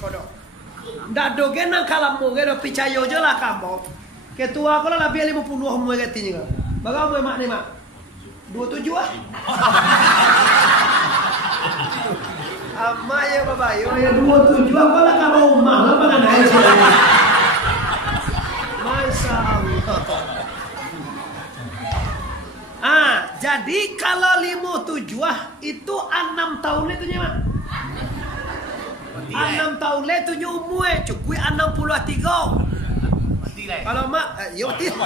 kodo. Ndak dogen nang kalamu ge do picayo je lah kamu. Ketua kalau lebih 50 mu katanya. Bagaimana mak ni mak? 27 ah. Ama ya bapak, yo ya 27 kalau kamu umah lah pakai naik sih. Masya Allah. Jadi kalau 57 itu 6 tahun itu nya mak. 6 tahun itu nya umur cukup 63. Kalau mak, yo tidak.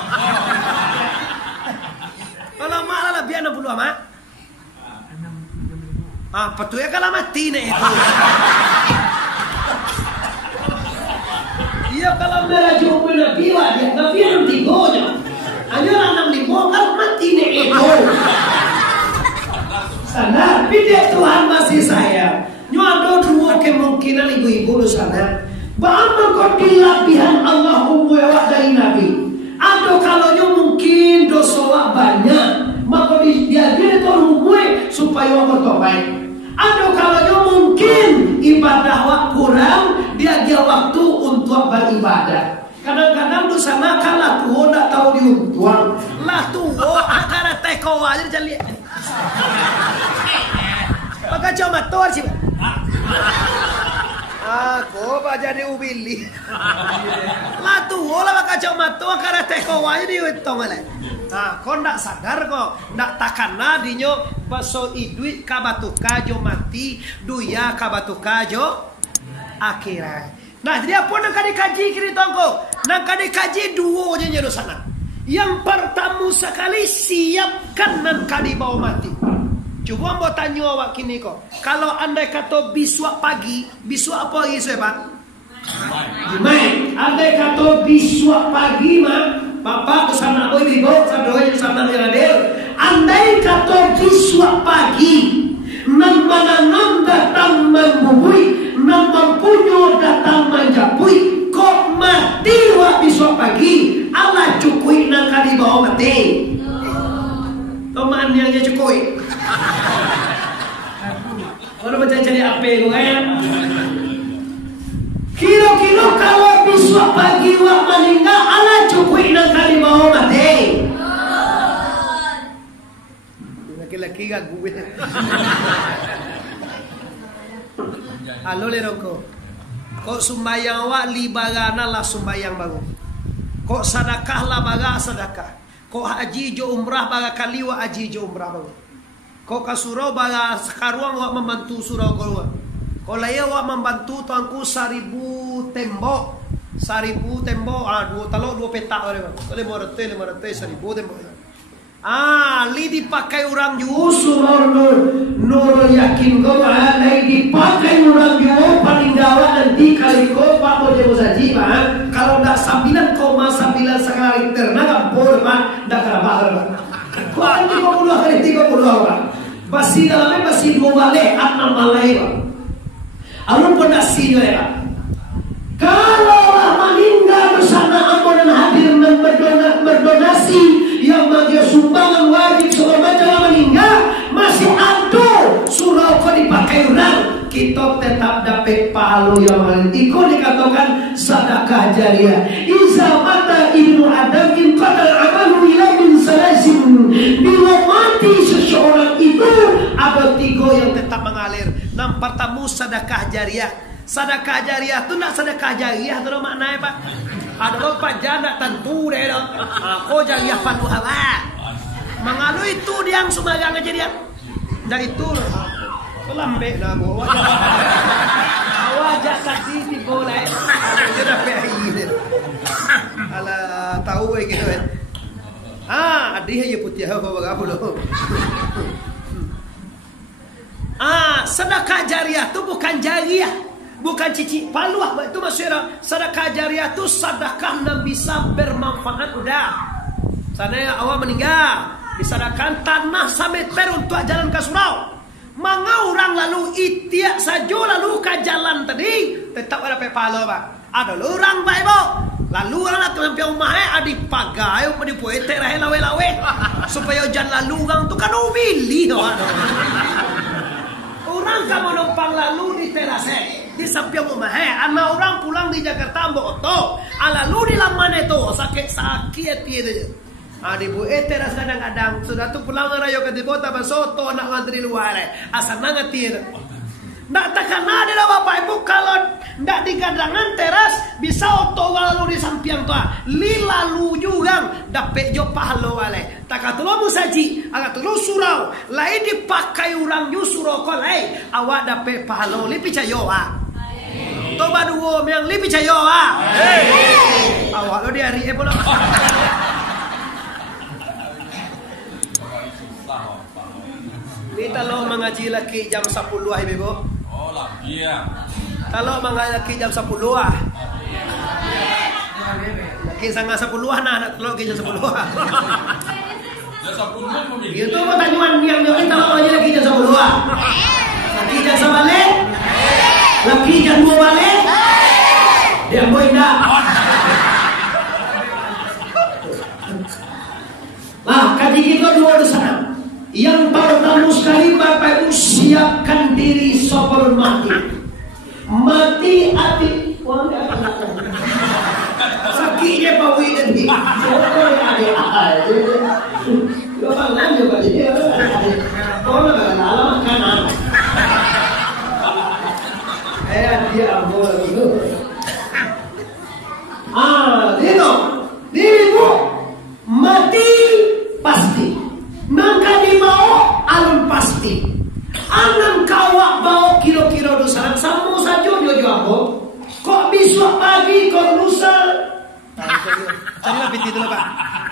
Kalau mak lah lebih 60 mak. Betul ya kalau mati nih itu. Iya kalau merah jumpa Nabi wajah Nabi 63 nya. Hanya 65 kalau mati nih itu. Sana, bidek Tuhan masih saya. Nyuado dua kemungkinan ibu-ibu lu sana. Bagaimana kau dilapihan Allah umwewak dari Nabi? Atau kalau mungkin dosa banyak, maka dia itu umwe supaya wak bertobat. Atau kalau mungkin ibadah wak kurang, dia waktu untuk beribadah. Kadang-kadang tu sama kalah tuh tak tahu diuntuang. Lah tuh akar teko aja jadi. Maka cuma tuh sih. Aku jadi ubili. Lah tuh lah maka cuma tuh akar teko aja diuntung aja. Kau ndak sadar kok, ndak takana dinyo baso idui kabatuka jo mati, duya kabatuka jo akhirat. Nah, jadi apa nak dikaji kiri tongko? Nak dikaji dua je nyeru sana. Yang pertama sekali siapkan nan kadi bawa mati. Coba mau tanya awak kini kok. Kalau andai kata biswa pagi, biswa apa lagi saya pak? Jumai. Andai kata biswa pagi mah, bapak kesana boy ibu, sadoi sana yang andai kata biswa pagi, nan mana nan datang membubui. Nampak punyo datang menjapui kok mati wak besok pagi Allah cukui nak kali bawa mati teman yang cukui kalau macam cari apa kan kilo-kilo kalau besok pagi wak meninggal Allah cukui nak kali bawa mati laki-laki gak gue. Halo leroko. Kok sumbayang awak libagana lah sumbayang baru. Kok sedekah lah baga sedekah. Kok haji jo umrah baga kaliwa haji jo umrah baru. Kok kasurau baga sekaruang awak membantu surau kau. Kok laya awak membantu tuanku 1000 tembok. 1000 tembok. Dua talok 2 petak orang. Kalau 500 1000 tembok. Li dipakai orang justru nur yakin kau li dipakai orang justru paling gawat nanti kali kau pak mau jauh saji pak kalau dah 9,9 sekali ternaga boleh pak dah kena bahar pak kau nanti 30 kali 30 pak basi dalamnya basi 2 balik 6 malai pak alun pun dah sini pak kalau meninggal bersama aku dan hadir berdonasi yang bagi sumbangan wajib segala macam meninggal masih ada surau kau dipakai orang kita tetap dapat pahala yang lain. Ikut dikatakan sedekah jariah. Iza mata ibnu Adam in qadal amalu ila min salasin. Bila mati seseorang itu ada 3 yang tetap mengalir. Yang pertama sedekah jariah. Sedekah jariah itu nak sedekah jariah itu maknanya pak. Ada bapak janda tentu deh dong. Kau jariah pandu hawa. Mengalu itu dia yang sumbangan kejadian. Dan itu lambek dah bawa. Wajah tadi di bola. Dia dah pergi. Alah tahu gitu kan. Adik aja putih apa loh. Sedekah jariah itu bukan jariah. Bukan cici paluah itu maksudnya sedekah jariah itu sedekah yang bisa bermanfaat udah. Sana awak meninggal disedekahkan tanah sameter untuk jalan ke surau. Manga orang lalu itiak saja lalu ke jalan tadi tetap ada pahala pak. Ada orang pak ibu. Lalu orang nak sampai rumah ada pagai apa di poete rahe lawe supaya jalan lalu orang tu kan ubili orang kamu numpang lalu di terase. di samping rumah. Anak orang pulang di Jakarta ambo oto. Lalu di lamane itu sakit gitu. Di bu teras kadang-kadang sudah tuh pulang rayo ke di bota basoto anak ngantri luar. Asal nangatir. Nggak tekan ada bapak ibu kalau nggak di gadangan teras bisa oto lalu di samping tua. Lalu juga dapet jo pahalo wale. Takatulo musaji, agatulo surau. Lain dipakai orang yusuro kolai. Awak dapet pahalo lipi cayoa. Toba duo yang lipi cayoa. Awak lo di hari bola. Kita lo mengaji laki jam 10 ibu. Oh laki ya. Kalau mengaji laki jam 10 laki sangat 10 nak lo laki jam 10 Ya 10 pun itu pertanyaan yang kita lo mengaji laki jam 10 laki jam 1 balik laki jam 2 balik dia mau indah. Nah kaji kita dua di sana. Yang pertama sekali Bapak Ibu siapkan diri sebelum mati. Mati hati. Sakitnya Pak Widen nih. Dirimu mati pasti. Nangka di mau alun pasti. Anang kawak bawa kilo-kilo dosa. Samu saja jojo aku. Kok besok pagi kok lusa? Cari lebih dulu Pak.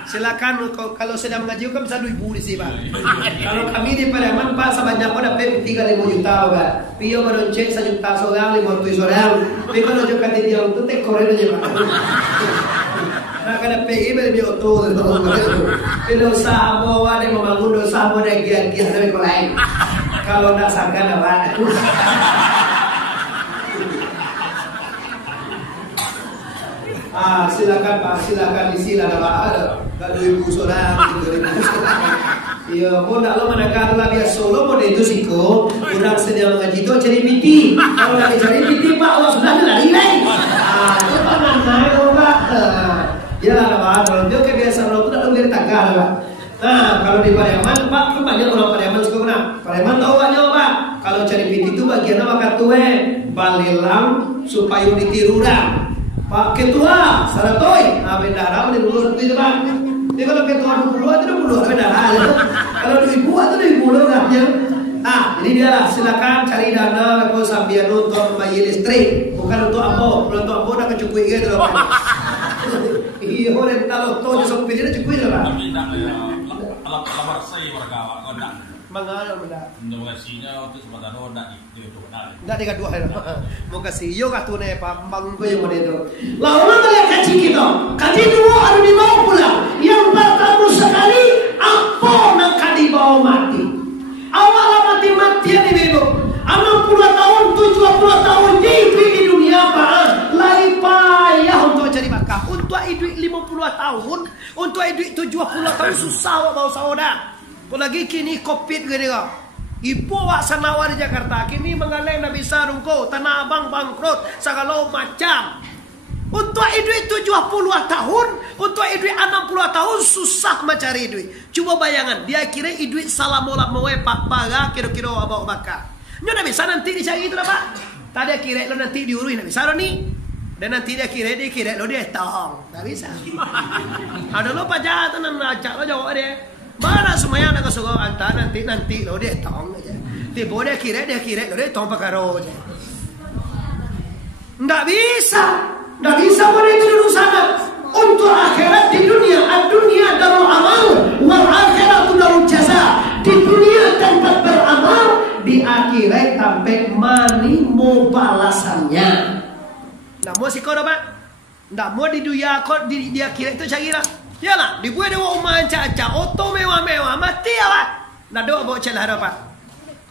Silakan kalau sedang mengaji kan bisa 2.000 di sini Pak. Kalau kami di Pariaman Pak sebanyak pada dapat 3.000 juta Pak. Pio baru cek 1 juta seorang 500 seorang. Tapi kalau juga di dia untuk tek koren aja Pak. Nah kada PI lebih oto dari orang itu. Dosa amo ada membangun dosa amo ada giat-giat dari lain. Kalau nak sangka apa? Silakan Pak, silakan disila Pak. Ada 2.000 seorang, 3.000 seorang. Iya, mau nak lo menekan lah biasa solo mau itu siko. Orang sedang mengaji itu cari piti. Kalau nak cari piti Pak, Allah sudah lari lain. Itu paman naik Pak. Ya lah, kalau dia kebiasaan orang itu tidak lebih tanggal Pak. Nah, kalau di Pariaman Pak, kan banyak orang Pariaman suka mana? Pariaman tahu banyak Pak. Kalau cari piti itu bagian apa katue? Balilang supaya ditiru dah. Pak Ketua, saratoi, bendara boleh dulu satu itu Pak. Ini kalau Ketua 20 itu 20 bendara. Kalau 2.000 itu 2.000 orangnya. Jadi dia lah, silakan cari dana kalau sambil untuk bayi listrik, bukan untuk ambo. Kalau untuk ambo nak cukup gitu Pak. Iya, orang kalau tahu dia sampai dia cukup lah. Tapi nak lapar saya warga awak kau nak. Mengalah benda. Untuk kasihnya untuk sebentar nak itu benar. Nggak dekat dua hari. Mau kasih yo katu nih Pak, bangun kau yang mana itu. Lawan melihat kaji kita, kaji dua ada di bawah pula. Yang pertama sekali apa nak kadi bawah mati. Awal mati yang dibedo. 60 tahun, 70 tahun di dunia Pak. Lari payah untuk cari makan. Untuk hidup 50 tahun, untuk hidup 70 tahun susah bawa saudara. Apalagi kini COVID gini kok. Ibu wak sanawa di Jakarta kini mengalami nak bisa rungko Tanah Abang bangkrut segala macam. Untuk hidup 70 tahun, untuk hidup 60 tahun susah mencari duit. Coba bayangan, dia kira hidup salah mola moe pak baga kira-kira abang bakar. Nyo nak bisa nanti dicari itu lah Pak. Tadi kira lo nanti diurui nak bisa lo nih. Dan nanti dia kira lo dia tong. Tak bisa. Ada lo pajak tu nak acak lo jawab dia. Mana semuanya nak kesukaan anta nanti lo dia tong aja. Tiba dia kira lo dia tong pakaro aja. Nggak bisa pada itu dulu sangat. Untuk akhirat di dunia, dunia darul amal, wal akhirat darul jaza. Di dunia tempat beramal, di akhirat sampai mani mau balasannya. Nggak mau sih kau Pak? Nggak mau di dunia kau di akhirat itu cari lah. Yalah, dibuat dewa umat caca, oto mewah-mewah, mati awak. Nggak doa bawa celah Pak.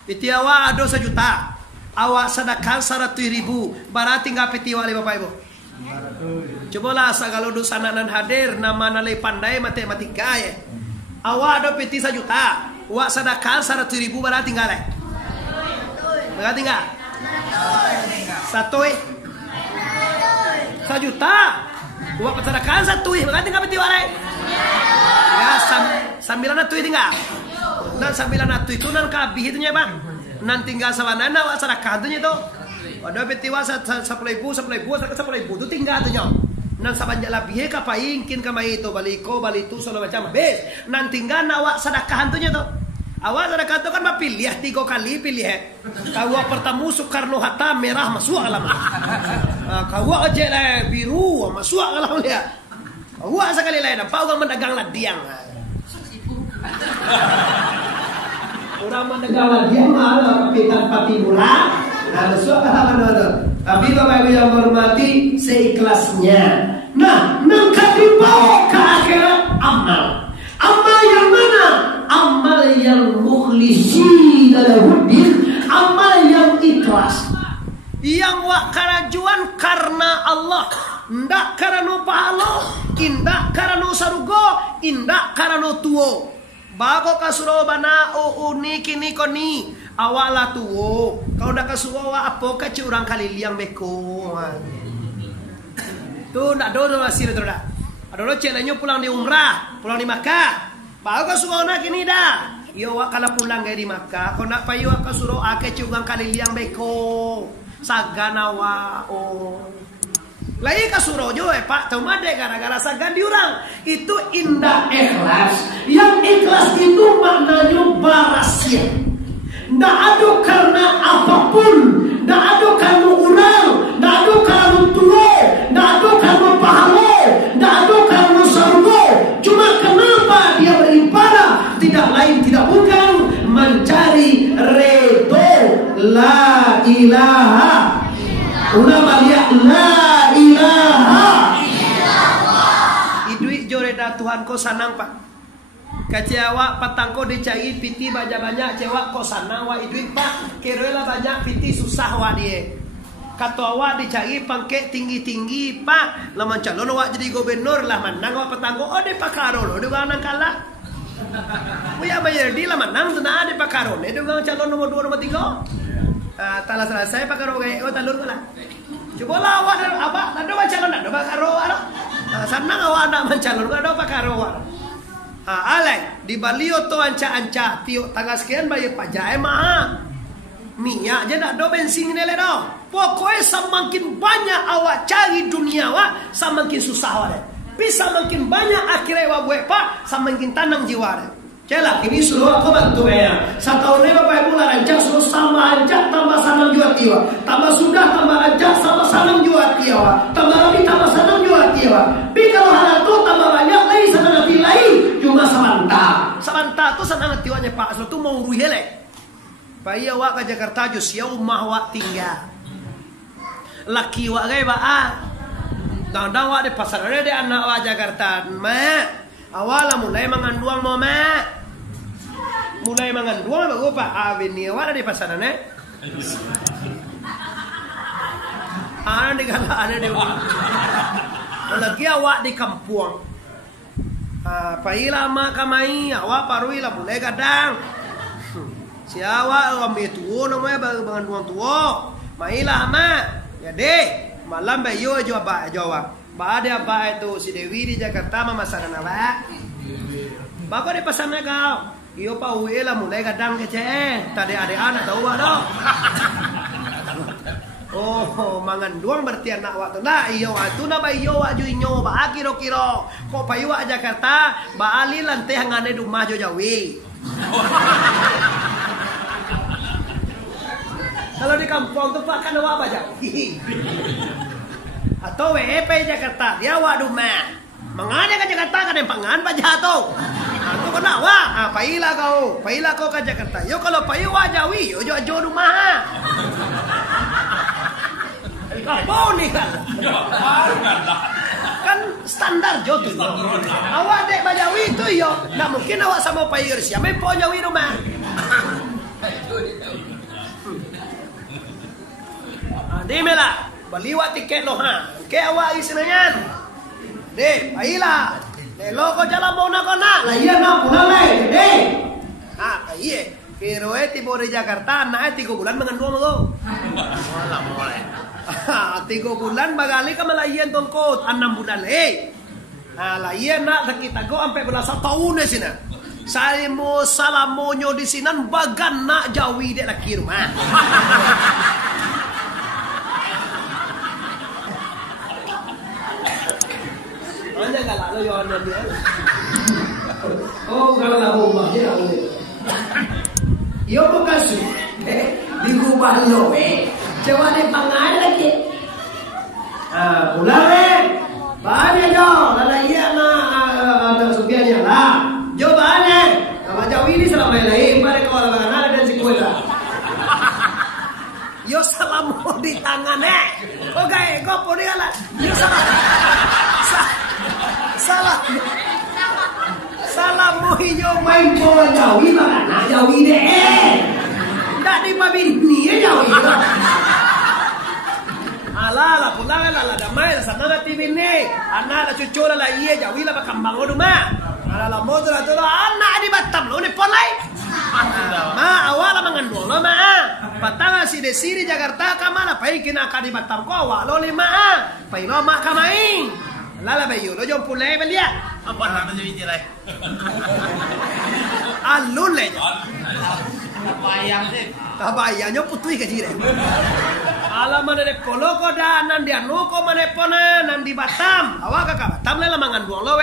Piti awak ada 1 juta, awak sedekah 100.000, berarti nggak piti awak Bapak Ibu. Cobalah kalau dosa nanan hadir nama nalai pandai matematika ya. Awak ada peti 1 juta, awak sedekah 100.000 berarti enggak leh? Berarti enggak? 1 juta. Uang persadakaan 1 berarti nggak beti warai. Ya 900 tinggal. Nan 900 itu nan kabih itunya bang. Nan tinggal sawana na wa sedekah itunya itu. Ada beti wa 10.000 itu tinggal itunya. Nan sabanyak labih ka paingkin ka mai itu baliko balitu segala macam habis. Nan tinggal na wa sedekah itunya tuh. Awak sedekah itu kan pilih 3 kali pilih. Kau pertama Soekarno Hatta merah masuk alam. Kau aja lah biru masuk alam dia. Kau sekali lain nampak orang mendagang ladiang. Orang mendagang ladiang malah kapitan pati murah. Nah masuk alam itu. Tapi Bapak Ibu yang hormati seikhlasnya. Nah, nangka dibawa ke akhirat amal. Amal yang mana? Amal yang mukhlisi lahuddin, amal yang ikhlas. Yang wak karajuan karena Allah, ndak karena pahala, indak karena sarugo, indak karena tuwo. Bago kasuro bana uni kini koni awala tuwo. Kau ndak kasuwo wa apa kaci urang kali liang beko. Tuh ndak dodo hasil itu dah. Adono celenyo pulang di umrah, pulang di Makkah. Bago kasuwo na kini dah. Yo wa kala pulang di Makkah, kau nak payu kasuro ake ciugang kali liang beko. Sagana wa Lai kasuro jo Pak Tomade gara-gara sagan diurang. Itu indah ikhlas. Yang ikhlas itu maknanya barasia. Ndak ada karena apapun, ndak ada karena urang, ndak ada karena tuwo, ndak ada karena pahala, ndak ada karena surga. Cuma kenapa dia beribadah? Tidak lain tidak bukan mencari redha. La ilaha ulama lihat la ilaha illallah. Idui joreda Tuhan ko sanang Pak. Kecewa patangko dicai piti banyak-banyak cewa ko sanang wa idui Pak. Keroela banyak piti susah wa dia. Kata wa dicai pangke tinggi-tinggi Pak. Laman calon wa jadi gubernur lah menang wa patangko ode pakaro ode wa nang kalah. Puya bayar di lah menang tenang ade pakaro ode wa calon nomor 2 nomor 3. Talah selesai pakaro gay talur ko lah. Coba lah awak apa ada calon ada pakaro ala. Sanang awak anak mencalon ada pakaro ala. Alai di balio to anca-anca tio tanggal sekian bayar pajak mah. Minyak je nak do bensin ni le do. Pokoknya semakin banyak awak cari dunia awak, semakin susah awak. Bisa makin banyak akhirnya awak buat Pak, semakin tanam jiwa. Celah ini suruh aku bantu ya. Satu tahun Bapak Ibu rancang suruh sama aja tambah sanam jual tiwa. Tambah sudah tambah aja sama sanam jual tiwa. Tambah lebih tambah sanam jual tiwa. Tapi kalau hal itu tambah banyak lagi sanam nanti lain. Cuma samanta. Samanta tu sanam tiwanya Pak. Suatu mau ruhele. Pak iya wak ke Jakarta jus ya umah wak tinggal. Laki wak gay ba Dang-dang wak di pasar ada di anak wak Jakarta. Mak awalnya mulai mengandung mau mak. Mulai mengandung bagus Pak Aveni awak ada di pasar ane. Ada di kala ada di. Lagi awak di kampung. Paila mak kamai awak parui lah mulai kadang. Si awak kami tuo namanya mengandung tuo. Mailah mak. Jadi malam bayo jo ba Jawa. Ba ada apa itu si Dewi di Jakarta memasaran awak. Bapak di pasar kau. Iyo pa uwi lah mulai kadang kece. Tadi ada anak tahu ada. Oh, mangandung berarti anak waktu nah iyo waktu na ba iyo wak ju inyo ba kiro-kiro. Kok payu wak Jakarta ba ali lantai hangane rumah jo Jawi. Kalau di kampung tuh Pak kan awak apa Jawi. Atau WEP Jakarta dia wak rumah. Mengada ke Jakarta kan yang pangan Pak Jatuh. Aku kena wah, pailah kau ke Jakarta. Yo kalau payu wajawi, yo jo rumah. Apa nih kan? Kan standar jo tuh. Awak dek bajawi itu yo, nggak mungkin awak sama payu siapa yang punya rumah. Di mela, beliwa tiket loh ha. Ke awak istilahnya. Deh, pailah. Lo ko jalan mau nak nak, lah iya nak pulang leh, iya. Kiro tiba di Jakarta, anak 3 bulan mengandung lo. Wala mulai. 3 bulan bagali ka malayan tongkot 6 bulan layan na kita go ampe belasan tahun di sini. Saya mo salamonyo di sinan bagan na jawi de laki rumah. Anda galak lo yo anda dia. Oh kalau lah rumah dia. Yo makasih. Digubah lo Coba ni pangai lagi. Pulang Bahannya jo. Lala iya na subiannya lah. Jo bahannya. Nama jawi ini selama lain. Mari kau lawan anak dan si kuela. Yo salamu di tangan Oke, kau pun dia lah. Yo salamu hijau main bola jawi mana jawi deh. Ndak di mabini jawi. Ala pulang la damai la sana TV ni. Anak la cucu la iya jawi la bakambang rumah. Ala motor tu la anak di Batam lo ni polai. Ma awal mangandong lo ma. Patanga si desiri Jakarta ka mana pai kina ka di Batam ko awal lo ni ma. Pai lo ma ka mai. La bayu lo jom pulai belia. Apa nak jadi jelek? Alun le. Bayang sih. Tabayanya putui ke jire. Ala mana de polo ko da nan dia no ko mana pona nan di Batam. Awak ka Batam le lamangan buang lo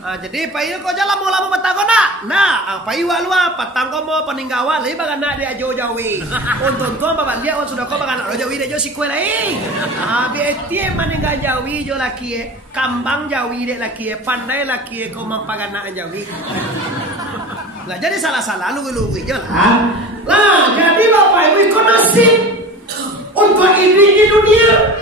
jadi payu ko jala mo lama Batam ko na. Nah, payu walua patang ko mo paninggawa le bagan na dia jo jawi. Untung ko babalia on sudah ko bagan lo jawi de jo si kuela bi etie maningga jawi jo laki kambang jawi de laki pandai laki ko mampagan na jawi. Lah jadi salah-salah lu je lah. Lah jadi Bapak Ibu ikut nasib untuk ini di dunia.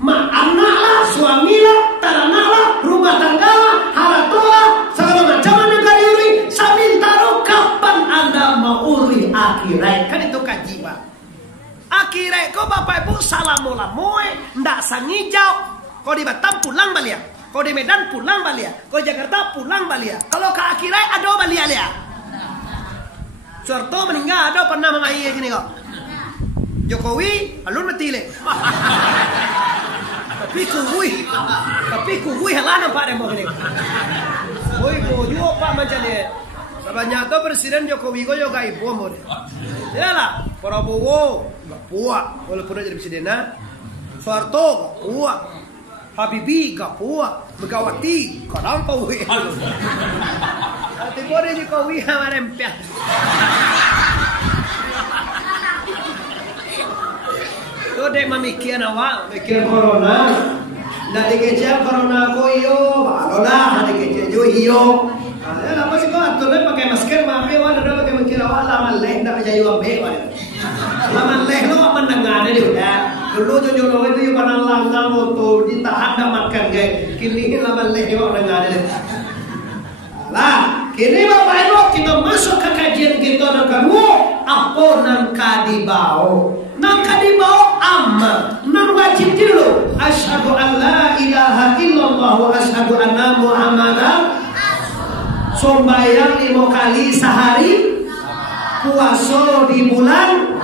Mak anak lah, suami lah, teranak lah, rumah tangga lah, harta lah, segala macam negara uri. Sambil taruh kapan Anda mau uri akhirat. Kan itu kaji Pak. Akhirat kau Bapak Ibu salamu-lamu ndak sangijau. Kau di Batam pulang balik. Kau di Medan pulang balik. Kau Jakarta pulang balik. Kalau ke akhirat ada balik ya. Suarto meninggal ada pernah mengayi gini kok. Jokowi alun mati le. Tapi kuhui halan Pak demo gini. Oi bojo Pak macam ni. Banyak tu Presiden Jokowi ko yo gai bom mo. Yalah, Prabowo enggak puak walaupun jadi presiden Suarto puak. Habibie enggak puak. Megawati kadang pauwi. Ati boleh Jokowi hamarempia. Tu dek mamikian awak, mikir corona. Ndak dikecil corona ko iyo, balola dikecil jo iyo. Ada apa sih kau atur pakai masker maaf ya, ada pakai mikir awak lama leh ndak jadi ambe. Lama leh lo apa nangane dia udah. Dulu jojo itu yo panang langgang motor ditahan dah makan ke. Kini lama leh yo nangane. Lah, kini Bapak Ibu kita masuk ke kajian kita dan kamu apa nang kadibau. Nang kadibau amma, nang wajib dulu. Asyhadu an la ilaha illallah wa asyhadu anna Muhammadan. Sembahyang 5 kali sehari, puasa di bulan,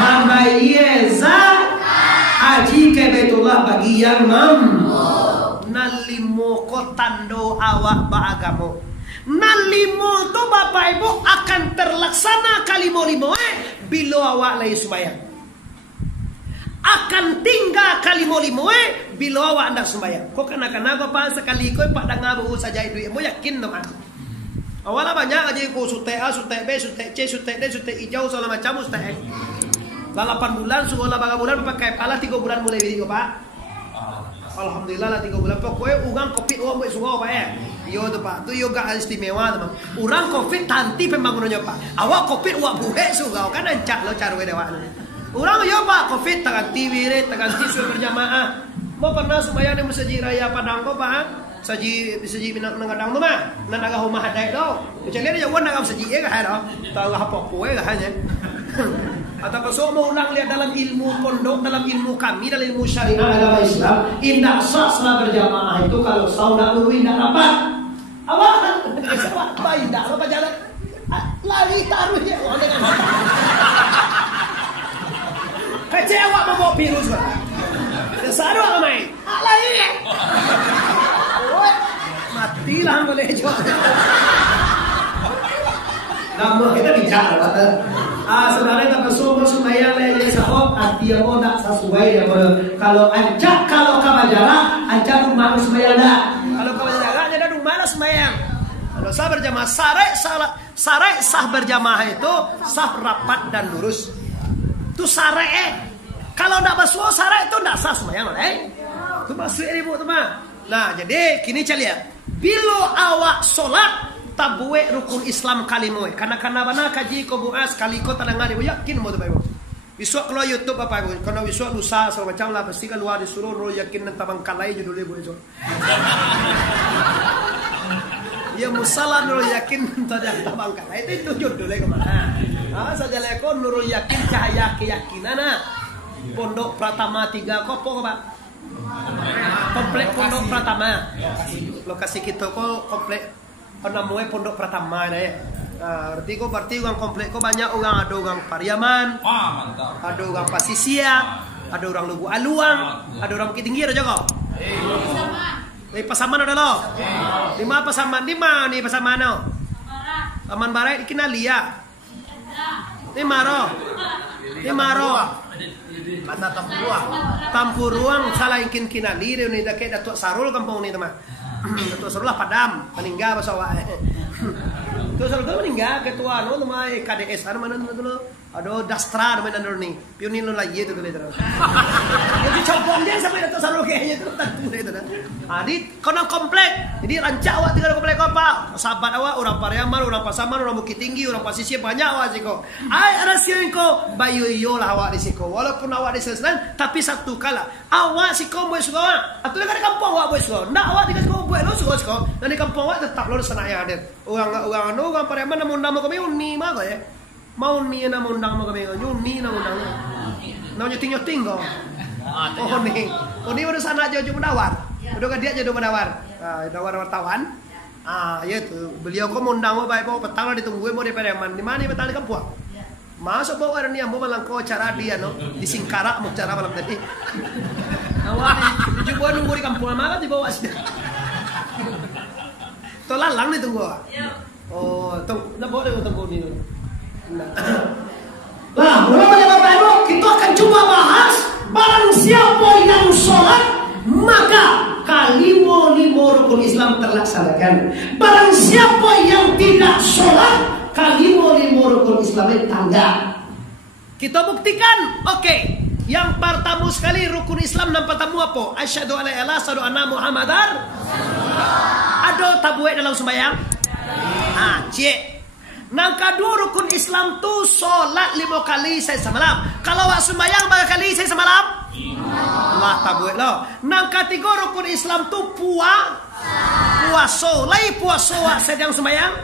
membayar haji ke Baitullah bagi yang nalimo ko tando awak baagamo. Nalimo to Bapak Ibu akan terlaksana kalimo-limo bila awak lagi sembahyang. Akan tinggal kalimo-limo bila awak anda sembahyang. Kok kanak-kanak apa sekali kau pak dengar baru saja itu mau yakin teman. Awalnya banyak aja ko sutek A, sutek B, sutek C, sutek D, sutek hijau segala macam sutek. 8 bulan, sekolah berapa bulan pakai pala 3 bulan mulai video Pak. Alhamdulillah lah 3 bulan. Pokoknya urang covid orang buat sungai Pak ya. Yo tu Pak, tu yoga istimewa teman. Urang covid tanti pembangunannya Pak. Awak covid awak buat sungai kan ancak lo carwe dewa. Urang yo Pak covid tanti wirid, tanti sudah berjamaah. Mau pernah sembahyang di Masjid Raya Padang kok Pak? Saji minang ngadang tu mah, nan agak rumah hadai tu. Macam ni dia wan agak saji ke hai dah. Tahu apa kue ke hanya. Atau kalau mau ulang lihat dalam ilmu pondok, dalam ilmu kami, dalam ilmu syariah agama Islam, indah sah salat berjamaah itu kalau saudara dulu indah dapat. Awak apa indah apa jalan lari taruh je. Kecewa membawa virus kok. Kesana apa main? Alai. Matilah boleh jual. Namun kita bicara, sebenarnya tak semua semaya jadi sahab arti yang nak sesuai ya kalau ajak kalau kabajara ajak rumah semaya dah. Kalau kabajara jadi rumah semaya. Kalau sah berjamaah sarai sah berjamaah itu sah rapat dan lurus. Itu sarai. Kalau tidak basuh sarai itu tidak sah sembahyang, itu basuh ibu teman. Nah, jadi kini calian. Bila awak solat tabuwe rukun Islam kalimoy. Karena mana kaji ko buas kali ko tanangan ibu yakin mo ibu. Besok kalau YouTube apa ibu? Kalau besok lusa segala macam lah pasti keluar disuruh ro yakin nan tabang kalai judul ibu itu. Ya musalah nurul yakin tada tabang kalai itu judulnya kemana? Saja lekon nurul yakin cahaya keyakinan. Pondok Pratama 3 kopo Pak. Komplek Pondok Pratama. Lokasi kita kok komplek namanya Pondok Pratama ya. Berarti orang komplek kok banyak orang, ada orang Pariaman. Ada orang Pasisia, ada orang Lugu Aluang, ada orang Bukit Tinggi ada juga. Di Pasaman ada lo. Di mana Pasaman? Di mana nih Pasaman no? Taman Barat dikenali ya. Di Maro. Di Maro. Kata Tampuruang. Tampuruang salah ingin kinali dia ni dekat Datuk Sarul kampung ni teman. Datuk Sarul lah Padam, meninggal bahasa awak. Datuk Sarul tu meninggal ketua no nama KDS mana tu lo. Ada Dastra nama ni. Pionir lo lagi tu tu. Jadi campur dia sampai Datuk Sarul kayaknya tu tentu dia tu. Jadi kena komplek. Jadi rancak awak tinggal komplek apa? Sahabat awak orang Pariaman, orang Pasaman, orang Bukit Tinggi, orang Pasisir banyak awak siko. Ai ada siko bayu yo lah awak di siko. Walaupun awak di Selatan, tapi satu kala awak siko boleh suka awak. Atau dekat kampung awak boleh suka. Ndak awak dekat kampung boleh lo suka siko. Dan di kampung awak tetap lo sana yang ada. Orang Pariaman namun nama kami uni mah ya. Mau ni na undang mo kami ni na undang. Na nyoting kok. Oh ni. Oh ni udah sana jauh menawar. Udah ke dia jadi menawar. Dawar wartawan. Ya tu. Beliau kok undang mo baik po petang lah ditungguin mo di Pariaman. Di mana petang di kampung? Masuk bawa orang ni ambo malangko cara dia no. Di Singkarak mo cara malam tadi. Awak ni coba nunggu di kampung mana dibawa sih. To lalang ditunggu. Oh, nak bawa dia tunggu ni. Nah, Bapak Ibu, kita akan coba bahas barang siapa yang sholat maka kalimo rukun Islam terlaksanakan. Barang siapa yang tidak sholat kalimo rukun Islam tanda. Kita buktikan, oke. Yang pertama sekali rukun Islam dan pertama apa? Asyhadu alla ilaha illallah, asyhadu anna Muhammadar. Ada tabuek dalam sembahyang? Cik. Nang kedua rukun Islam tu solat 5 kali saya semalam. Kalau awak sembahyang berapa kali saya semalam? 5. Allah tabuik lo. Nang ketiga rukun Islam tu puasa. Lai puasa awak sedang sembahyang?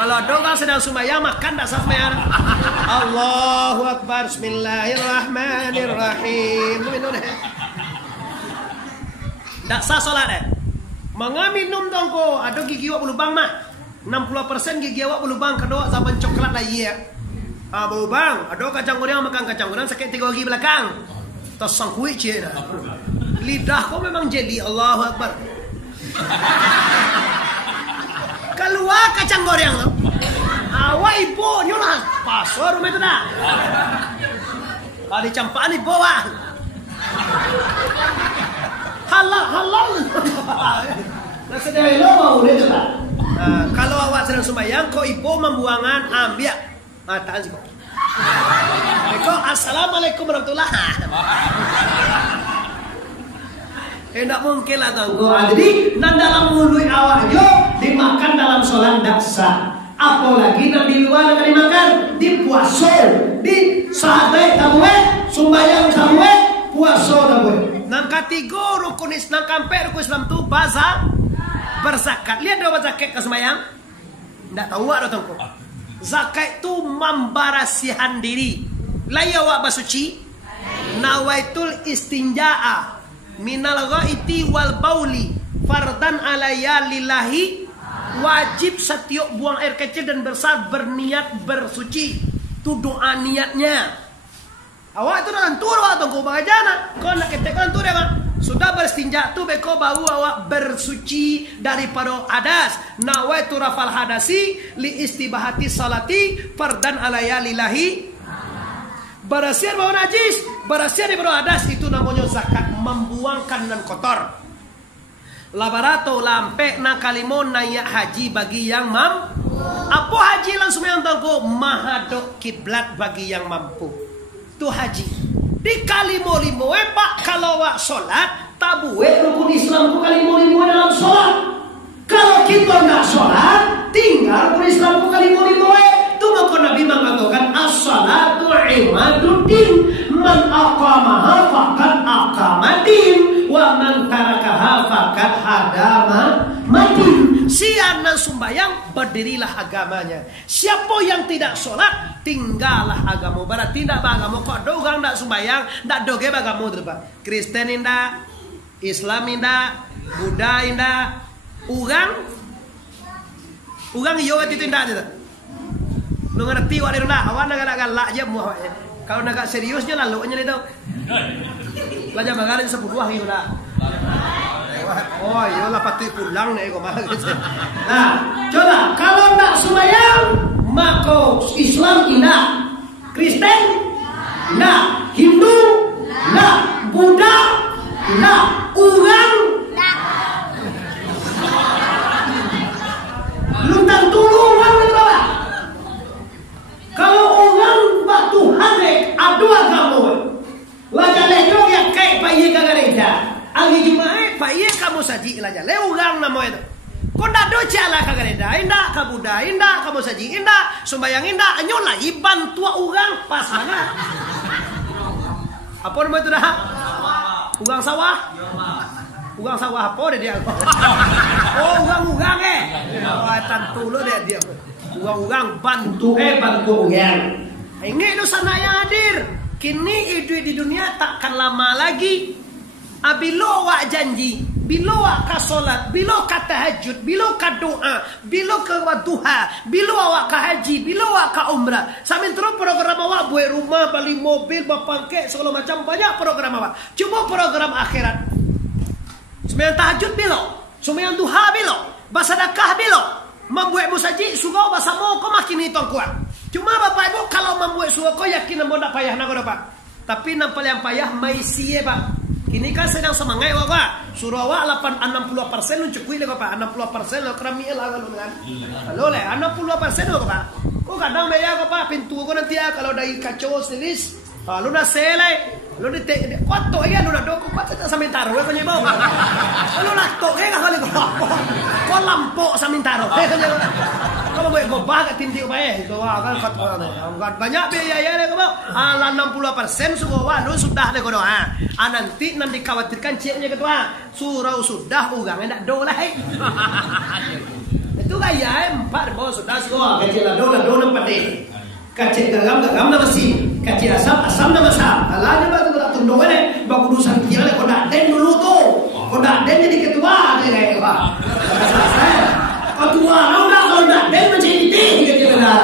Kalau orang sedang sembahyang makan tak sah sembahyang. Allahu Akbar. Bismillahirrahmanirrahim. Minum deh. Tak sah solat deh. Mengaminum dong ko. Ada gigi awak berlubang mah. 60% gigi awak berlubang kedua zaman coklat lagi ya. Berlubang. Ada kacang goreng makan kacang goreng sakit 3 gigi belakang. Tosang kuih cie dah. Lidah kau memang jadi. Allahu Akbar. Keluar kacang goreng tu. Awak ibu nyolah pasor rumah itu dah. Kalau dicampaan ibu awak. Halal. Nasi dah lo mau ni tu dah. Kalau awak sedang sembahyang, kau ibu membuangan ambil. Tahan sih kau. Kau assalamualaikum warahmatullahi. Tidak mungkin lah tuan. Jadi nan dalam mulut awak jo dimakan dalam solat daksa. Apalagi nan di luar nak dimakan di puasa, di sahabat tabuwe, sembahyang tabuwe, puasa tabuwe. Nang ketiga rukun Islam kampe rukun Islam tu berzakat. Lihat dua zakat ke sembahyang? Tidak tahu ada tongko. Zakat itu membarasihan diri. Laya awak basuci. Nawaitul istinja'a minal ghaiti wal bauli fardan alaya lillahi. Wajib setiap buang air kecil dan besar berniat bersuci. Itu doa niatnya. Awak itu nak turu atau kau bagaimana? Kau nak ketek kan turu mak? Sudah berstinja tu beko baru awak bersuci daripada hadas. Nawaitu rafal hadasi li istibahati salati fardan alaya lillahi. Berasir bau najis, berasir daripada hadas itu namanya zakat, membuangkan dan kotor. Labarato lampe na kalimon na ya haji bagi yang mampu. Apa haji langsung yang tahu mahadok kiblat bagi yang mampu. Itu haji. Di kalimo-limo pak kalau wak solat tabuet rukun Islam ku kalimo-limo dalam solat. Kalau kita nak solat tinggal rukun Islam ku kalimo-limo tu maka Nabi mengatakan as-salatu imaduddin, man aqamaha faqad aqamadin wa man tarakaha faqad hadama madin. Siapa sembahyang berdirilah agamanya. Siapa yang tidak sholat tinggallah agama. Berarti tidak agama kok dogang tidak sembahyang, tidak doge agama terus. Kristen indah, Islam indah, Buddha indah, ugang yo itu indah itu. Lu ngerti wak dia nak, awak nak galak aja muah. Kalau nak seriusnya lalu nya itu. Belajar bagaimana 10 hari udah. Oh, iyalah pasti pulang nih kok mah. Nah, coba kalau nak sembahyang, maka Islam indah, Kristen indah, Hindu indah, Buddha indah, ugang luntang tulungan berapa? Kalau orang batu hari adu agama, wajah lejong ya kayak bayi kagareja. Agi Jumat bayi kamu saji laja. Le orang nama itu. Kau dah doa lah kagareja, indah kabuda, indah kamu saji, indah sembayang indah. Anyola iban tua orang pas mana? Apa nama itu dah? Ugang sawah. Ugang sawah apa dia? Oh ugang tantu lo dia. Ugang bantu ugang. Ini itu sana yang hadir. Kini hidup di dunia takkan lama lagi. Bilo wak janji, bilo wak ka solat, bilo ka tahajud, bilo ka doa, bilo ka duha, bilo wak ka haji, bilo wak ka umrah. Samin terus program awak buat rumah, beli mobil, bapangke, segala macam banyak program awak. Cuma program akhirat. Sembahyang tahajud bilo, sembahyang duha bilo, basadakah bilo. Membuat musaji suka bahasa mau kau makin hitung kuat. Cuma bapak ibu kalau membuat suka kau yakin nampak tak payah nak pak. Tapi nampak yang payah maisie pak. Kini kan sedang semangat bapak. Surah awak 60% mencukui le bapak. 60% lo kerami lah kalau kan. Kalau le 60% lo bapak. Kau kadang bayar bapak pintu kau nanti ya kalau dari kacau selis. Lu dah selai. Lu di kuat ya lu dah dok kuat tak samintaro kau nyebau. Lu nak tok kali kau lampok samintaro. Kalau gue gobak tindik bae itu kan banyak biaya le kau. 60% semua lu sudah le kau doa. Nanti dikhawatirkan ceknya ketua. Surau sudah ugangnya ndak do lah. Itu gaya 4 bos sudah semua kecil do nampak deh. Kacik gagam nama si, kacik asam nama sah. Alahnya batu tak tunduk ni, baku dusan kira le. Kau dak den dulu tu, kau dak den jadi ketua ni kayak apa? Ketua, kau dak den menjadi ketua.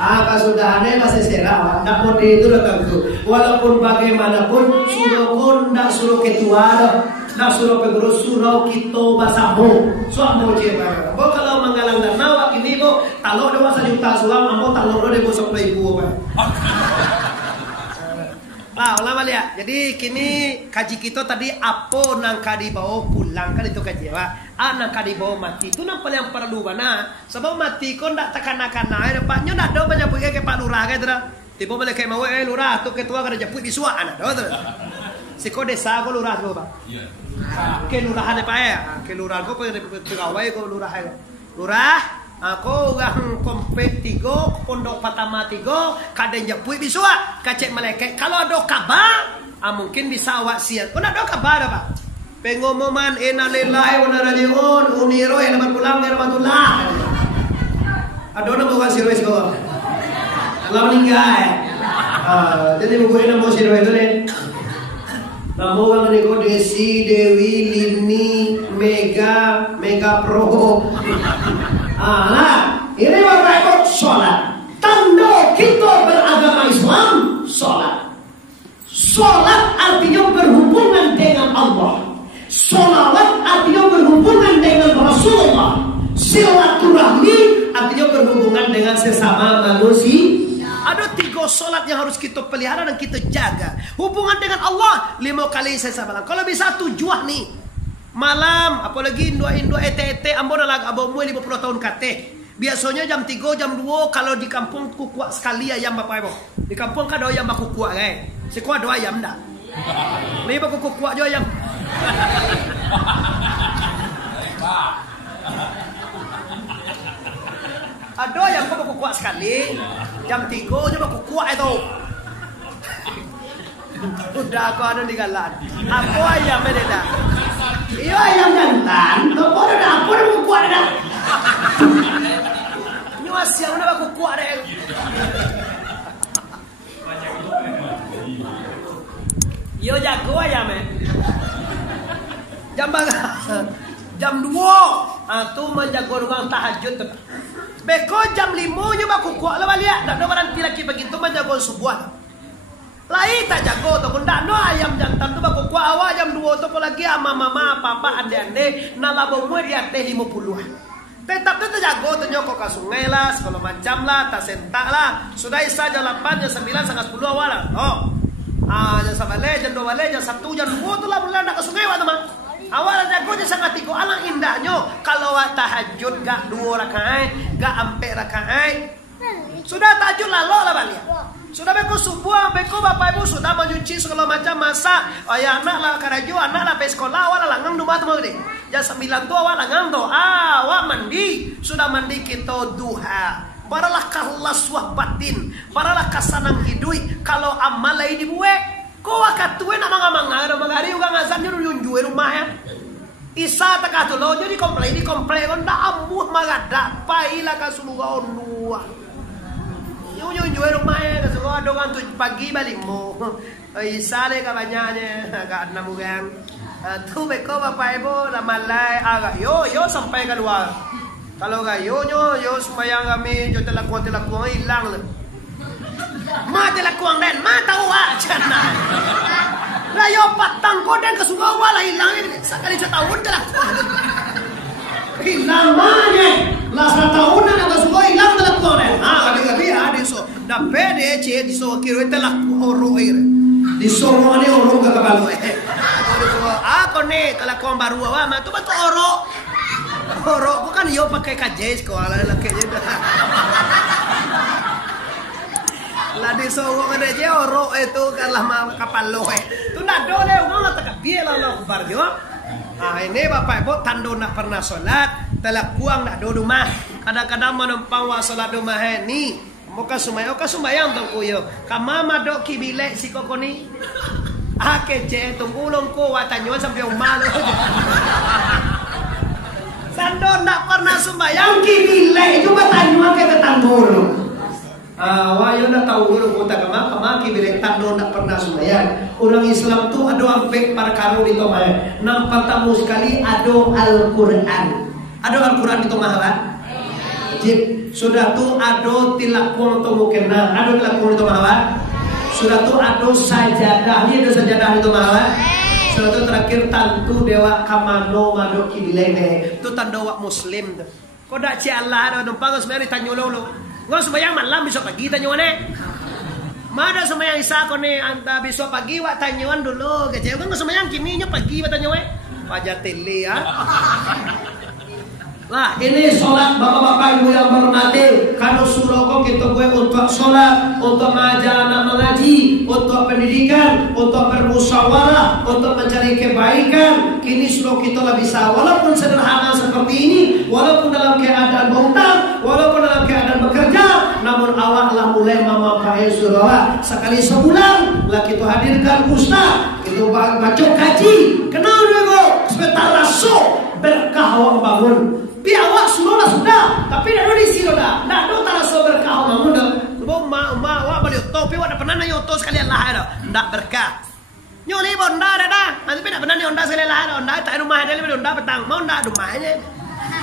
Apa sudah ada masih serah, tak mau itu datang tu. Walaupun bagaimanapun, suruh kon dak suruh ketua dah. Nak suruh pengurus surau kita basamu, suamu cewek. Bo kalau menggalang dana wak ini bo, talok dia masa juta sulam, ambo talok dia bo sampai ibu apa. Ulama lihat. Jadi kini kaji kita tadi apa nang kadi bawa pulang kan itu kaji pak. Nang kadi bawa mati itu nang paling perlu mana? Sebab mati kon tak tekan-tekan naik. Paknya nak do banyak pergi ke Pak Lurah kan tu. Tiba balik ke mau Lurah tu ketua kada jemput di suak anak do tu. Siko desa ko Lurah tu pak. Iya. Ke lurahan apa ya? Ke lurahan ko pegawai ko lurah ya. Lurah, aku gang kompet 3, pondok pertama 3, kadang jepui bisua, kacek malaikat. Kalau ada kabar, mungkin bisa awak siap. Kau nak ada kabar apa? Pengumuman innalillahi wa inna ilaihi raji'un, uniro yang dapat pulang dari rahmatullah. Ada orang bukan sirwe sekolah. Kalau meninggal. Jadi buku ini mau sirwe itu deh. Kamu orang nego Desi, Dewi, Lini, Mega Pro. Ini bapak ibu sholat. Tanda kita beragama Islam sholat. Sholat artinya berhubungan dengan Allah. Sholawat artinya berhubungan dengan Rasulullah. Silaturahmi artinya berhubungan dengan sesama manusia. Ada 3 sholat yang harus kita pelihara dan kita jaga. Hubungan dengan Allah 5 kali saya sabaran. Kalau bisa tujuan nih malam, apalagi indua ete ambon lag abomu 50 tahun kate. Biasanya jam 3 jam 2 kalau di kampung kukuak sekali ayam bapak ibu. Di kampung kan ada ayam kukuak kan. Sekuat ada ayam dah. Ni baku kukuak jo ayam. Ada yang kau kuat sekali. Jam 3 je aku kuat itu. Udah aku ada di galan. Aku ayam beda. Iyo ayam jantan. Kau dah aku dah kuat dah. Nyawa siang dah aku kuat dah. Iyo jago ayam Jam berapa? Jam 2. Tu menjaga orang tahajud tu. Beko jam 5 nya baku kuat lah balik. Tak ada orang laki begitu menjaga subuh. Lai tak jago tu pun tak ada ayam jantan tu baku kuat awal jam 2 tu pun lagi ama mama papa ande-ande nalabo mu di atas 50-an. Tetap tu jago tu nyokok ke sungai lah, segala macam lah, tak sentak lah. Sudah isa jam 8 jam 9 sangat 10 awal lah. Oh. Jam 11 jam 12 jam 1 jam 2 tu lah mulai nak ke sungai wa teman. Awal jago je sangat tiga alang indahnya. Kalau tahajud gak 2 rakaat, gak 4 rakaat. Sudah tahajud lalu lah balik. Sudah beko subuh, beko bapak ibu sudah mencuci segala macam masak. Ayah anak lah karaju, anak lah pergi sekolah awal langang rumah teman ni. Jam 9 tu awal langang tu. Awal mandi, sudah mandi kita duha. Paralah kalas wah batin, paralah kasanang hidui. Kalau amal lagi dibuat. Kau akan tuan nak mangamang mangari ugang azan juru junjue rumah ya. Isa tak katu lo jadi komplain kon dah ambuh magada pailah kasuluga onua. Junjue rumah ya kasuluga dogan tu pagi balik mo. Isa le kabanyanya agak enam ugang. Tu beko bapak ibu la malai agak yo sampai keluar. Kalau gak yo sembahyang kami jo telakuan hilang le. Ma telakuang den, ma tahu cana. Lah yo patang koden ke sungai wala hilang sekali setahun telakuang. Hilang mana? Lah setahun nak ke sungai hilang telakuang den. Kali ada so. Dah pede di so kira telakuang oro air. Di so ni oro ke kabalu. Aku ni telakuang baru awak, tu betul oro. Oro bukan yo pakai kajais ko ala laki je. Lah di Solo ada je oro itu kalah kapal loh. Tu nak dole orang tak biar lah bar jo. Ini bapak ibu tando nak pernah solat, telah kuang nak do rumah. Kadang-kadang menumpang wa solat rumah ni. Muka sumayang tu kuyo. Kamama dok kibilek si kokoni. Kece tunggulong ko wa tanyuan sampai umal. Tando nak pernah sumayang kibilek cuma tanyuan ke tanggul. Wayo na tahu guru kota kama kibilek tando nak pernah sumayang. Orang Islam tu ada ampek para karo di tomah. Nampak tamu sekali ada Al-Quran. Ada Al-Quran di tomah lah. Sudah tu ada tilakuang tu mungkin ada tilakuang di tomah lah. Sudah tu ada sajadah. Ini ada sajadah di tomah lah. Sudah tu terakhir tantu dewa kamano mado kibilek ni. Tu tanda wak Muslim tu. Kau dak ci Allah ada numpang sebenarnya tanya lo. Ngau sembahyang malam besok pagi tanyuan Mada sembahyang isa ko ni anta besok pagi wa tanyuan dulu. Kece ngau sembahyang kininya pagi wa tanyuan. Pajatili ya. Lah ini solat bapak-bapak ibu yang berhormati. Kalau suruh kau kita gue untuk solat, untuk mengajar anak mengaji, untuk pendidikan, untuk bermusyawarah, untuk mencari kebaikan. Kini suruh kita lah bisa, walaupun sederhana seperti ini, walaupun dalam keadaan berhutang, walaupun dalam keadaan bekerja, namun awak lah mulai memakai surah. Sekali sebulan lah kita hadirkan ustaz, kita baca kaji. Kenal dulu, sebentar rasul berkah awak bangun. Pi awak sudah, tapi dah di sini dah. Dah do tak so berkah bangun dah. Bo ma awak balik topi awak dah pernah nanya to sekalian lah dah. Ndak berkah. Nyoli bonda dah. Nanti pi dah pernah nanya onda sekalian lah dah. Onda tak rumah dia lebih onda petang. Mau ndak rumahnya.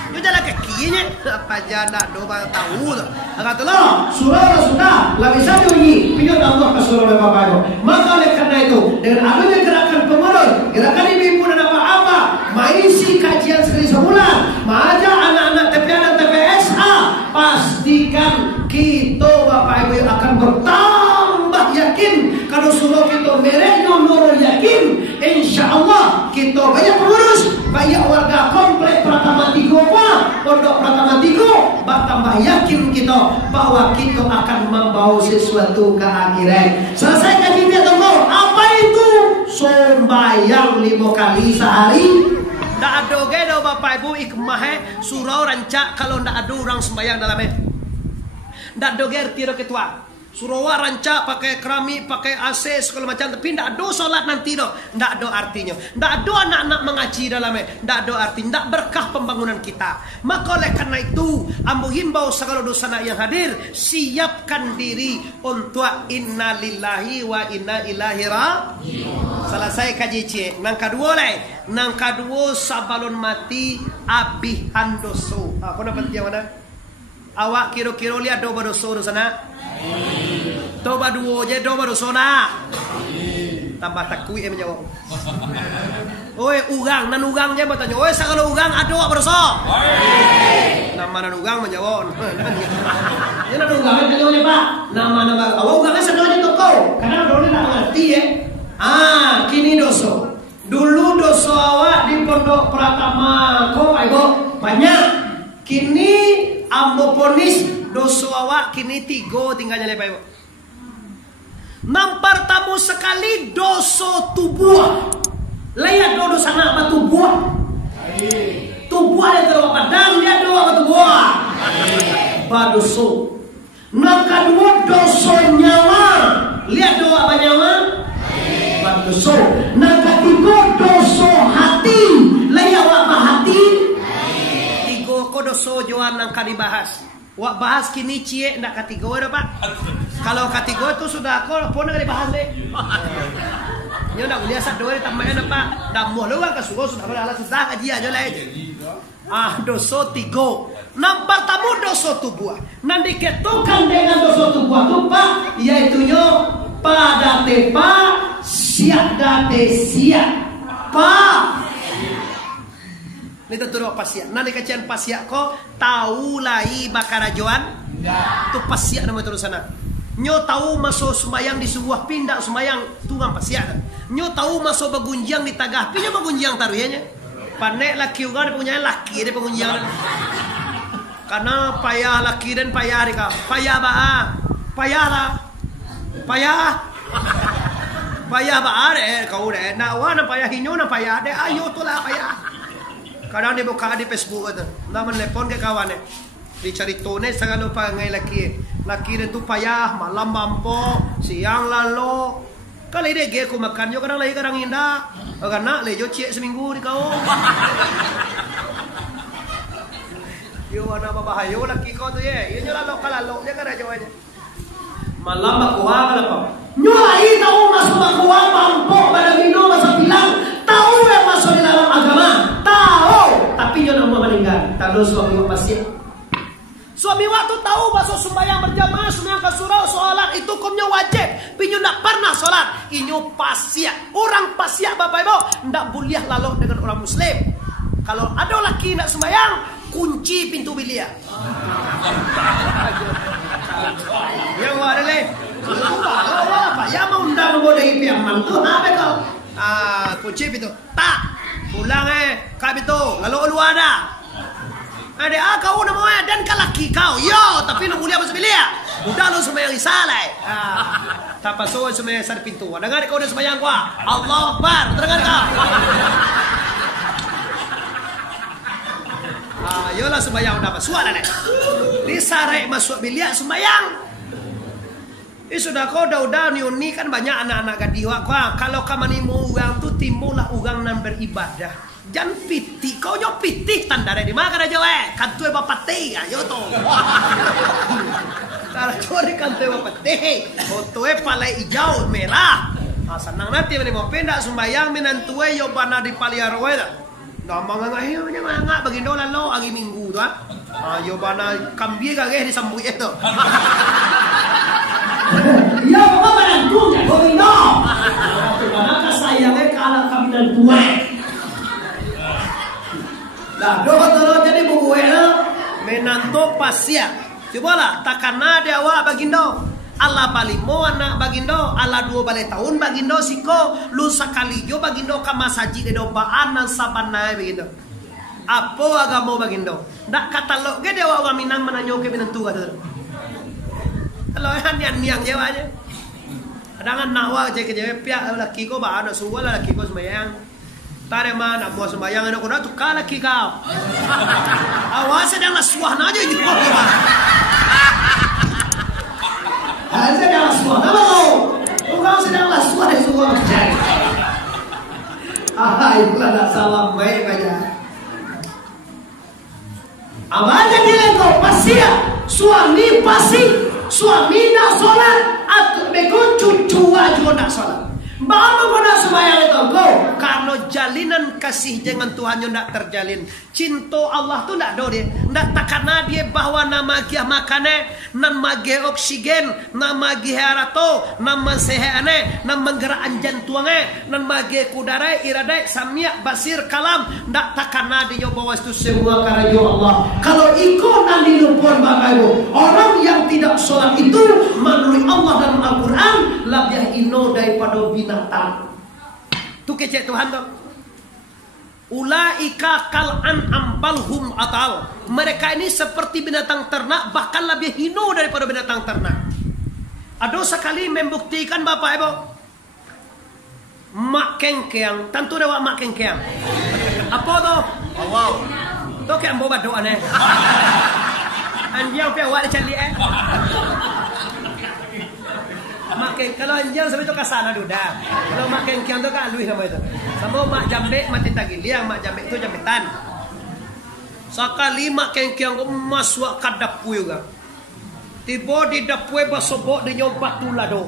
Yo jalan kakinya apa jana do ba tahu tu. Kata lo surau sudah la bisa bunyi pinjam Allah ke surau Bapak Ibu. Maka oleh karena itu dengan adanya gerakan pemulung, gerakan ibu-ibu dan apa-apa, mengisi kajian sekali sebulan, mengajak anak-anak TPA dan TPSA, pastikan kita Bapak Ibu akan bertambah yakin. Kalau surau kita mereka nomor yakin, insya Allah kita banyak pengurus, banyak warga komplek Pratama Tigo, Pondok Pratama Tigo, bertambah yakin kita bahwa kita akan membawa sesuatu ke akhirat. Selesai kaji dia tunggu. Apa itu? Sembahyang 5 kali sehari. Ndak ada gede Bapak Ibu ikmah surau rancak kalau ndak ada orang sembahyang dalamnya. Ndak ada gede tiro ketua. Surau rancak pakai keramik, pakai AC segala macam, tapi ndak ada solat nanti do. Ndak ada artinya. Ndak ada anak-anak mengaji dalamnya. Ndak ada arti. Ndak berkah pembangunan kita. Maka oleh karena itu, ambo himbau segala dosa yang hadir, siapkan diri untuk innalillahi wa inna ilaihi raji'un. Selesai kaji cek. Nang kedua leh. Nang kedua sabalon mati abihan doso. Apa dapat yang mana? Awak kira-kira lihat doa doso di sana. Doa dua je doa doso na. Tambah takui menjawab. Oi ugang nan ugang je bertanya. Oi sagala ugang ada doa doso. Nama nan ugang menjawab. Ini nan ugang tanya oleh Pak. Nama awak ugangnya sagala toko. Karena doa nak mengerti ya. Kini doso. Dulu dosa awak di Pondok Pratama kok Ibu banyak. Kini ambo ponis dosa awak kini 3 tinggalnya lepai Ibu. Nampar tamu sekali dosa tubuh. Lihat dosa anak apa tubuh? Tubuh ada terlalu padang dia doa apa tubuh? Badoso. Nang kedua dosa nyawa. Lihat doa apa nyawa? Badoso. Nang ketiga dosa hati. Lihat apa hati? Ko doso joan nang kali bahas. Wak bahas kini cie ndak katigo dah Pak. Kalau katigo itu sudah aku pun nak dibahas deh. Nyo ndak boleh asal doa tambah dah Pak. Dah mau luang ke sudah berala sudah kaji aja lah. Doso 3. Nampak tamu doso tubuh. Nanti ketukan dengan doso tubuh tu Pak, yaitu nyo pada tepa siap date siap Pak. Nito turo pasya. Nanti kacian pasya ko tahu lai bakarajoan. Tu pasya nama terus sana. Nyo tahu masuk sembayang di sebuah pindak sembayang tungang pasya. Nyo tahu masuk bagunjang di tagah. Pinya bagunjang taruhnya. Panek laki uga punya laki dia bagunjang. Karena payah laki dan payah rika. Payah ba? Payah lah. Payah. Payah ba kau deh. Nawa na payah hinyo na payah deh. Ayo tu lah payah. Kadang dia buka di Facebook itu, nama telepon ke kawannya, dicari tone segala lupa ngai laki itu payah, malam mampo, siang lalu, kali dia gek makan jo kadang lagi kadang indah, karena lejo cie seminggu di kau, yo ana bahayo laki kau tu ye, ini lalu kalau dia kada jawanya, malam bakuah kalau nyolai tahu masuk bakuah mampo pada minum masa bilang, tahu yang masuk di dalam agama. Tapi dia nak meninggal. Kalau suami wa pasien. Suami waktu tahu masuk sembahyang berjamaah, sembahyang ke surau, solat itu hukumnya wajib. Pinyo nak pernah solat. Inyo pasien. Orang pasien Bapak Ibu ndak boleh lalu dengan orang Muslim. Kalau ada laki nak sembahyang, kunci pintu bilik. Yang ada le. Apa? Ya mau undang bodoh yang mantu apa kau? Kunci pintu. Tak. Pulang kami tu lalu luar dah. Ada kau nak mau dan kalaki kau. Yo, tapi nak mulia masuk bilik. Udah lu sembahyang risalah. Tak pasal sembahyang sar pintu. Dengar kau dah sembahyang kau. Allah Akbar. Dengar kau. Yolah sembahyang udah pasal lah. Disarai masuk bilik sembahyang. Sudah kau udah ni kan banyak anak-anak gadiwa kau. Kalau kamu ni mau ugang tu timbullah ugang nan beribadah. Jangan pitih, kau nyo pitih tanda di mana kada jawa? Kantu bapak teh ayo to. Kalau kau di kantu bapak teh, foto palai hijau merah. Senang nanti ni mau pendak sembayang menantue yo bana di paliarwe dah. Nama ngahiyo nya ngak bagindo lalo hari Minggu tu yo bana kambie gageh disambut itu. Ya apa barang tu ya bagindo. Bana sayangnya kalau kami dan tua. Lah doa jadi bubuhe menanto pasia. Cobalah takana dia awak bagindo. Allah palimo anak bagindo, Allah 2 balai tahun bagindo siko, lu sakali jo bagindo ka masaji de dobaan nan sabanai bagindo. Apo agamo bagindo? Ndak katalog ge dewa orang Minang menanyo ke Minang tua tu. Kalau yang niang jewa aja. Adangan nawa je ke je pia laki ko ba ana suwa laki ko sembayang. Tare mana mau sembayang ana ko tu ka laki kau. Awas sedang lasuah aja jo. Sedang lasuah, orang sedang lasuah di semua macam. Itulah tak salam baik aja. Abang dia kau pasia, suami pasti, suami nak solat, atau bekon cucu juga nak solat. Bapak kau nak sembahyang itu kau, karena jalinan kasih dengan Tuhan yang tak terjalin. Cinta Allah tu tak ada dia. Tak takana dia bahawa nama dia makane, nama dia oksigen, nama dia arato, nama sehane, nama gerakan jantungnya, nama dia kudara, iradai, samia, basir, kalam. Tak takana dia bawa itu semua karena Allah. Kalau ikut nanti lupon bapak ibu, orang yang tidak sholat itu menurut Allah dalam Al-Quran lebih ino daripada binatang. Tu kecek Tuhan tu. Ulaika kal an'am balhum atal. Mereka ini seperti binatang ternak, bahkan lebih hino daripada binatang ternak. Ada sekali membuktikan bapak ibu. Mak kengkeang, tentu dewa mak kengkeang. Apa tu? Wow. Tu kayak ambo badu aneh. Anjing pe awak cari Makin kalau anjing sampai itu kasana duda. Kalau makin kian tu kan lui nama itu. Sama mak jambek mati tagiliang, mak jambek itu jambetan. Sekali makin kian masuk ke dapur juga. Tiba di dapur basobok di nyobat tu lado.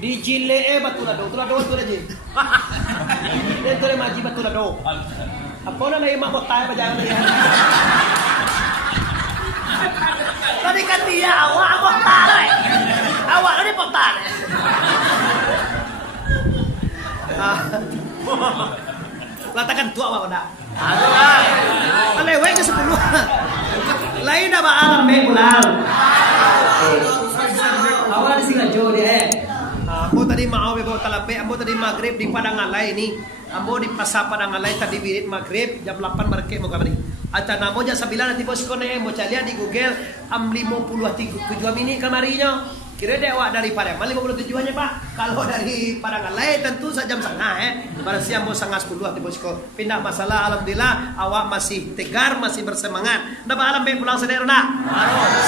Di jile batu lado, tu lado tu lagi. Dia tu lagi maji batu lado. Apa nak lagi mak botai apa jangan dia. Tadi kan dia awak botai. Awak ni potan. Latakan tua awak dah. Lewek ke 10. Lain dah ba alam be pulang. Awak di Singajo dia. Ambo tadi mau be talape, ambo tadi maghrib di Padang Alai ni. Ambo di pasar Padang Alai tadi wirid maghrib jam 8 barke mau kamari. Ata namo jam 9 nanti bos kone mo calian di Google am 50 tujuan minit kamarinya. Kira dia awak dari Padang 57-nya Pak. Kalau dari Padang Alai tentu jam setengah Pada siang bos 9:30 nanti bos ko. Pindah masalah alhamdulillah awak masih tegar, masih bersemangat. Ndak alam be pulang sederhana nak.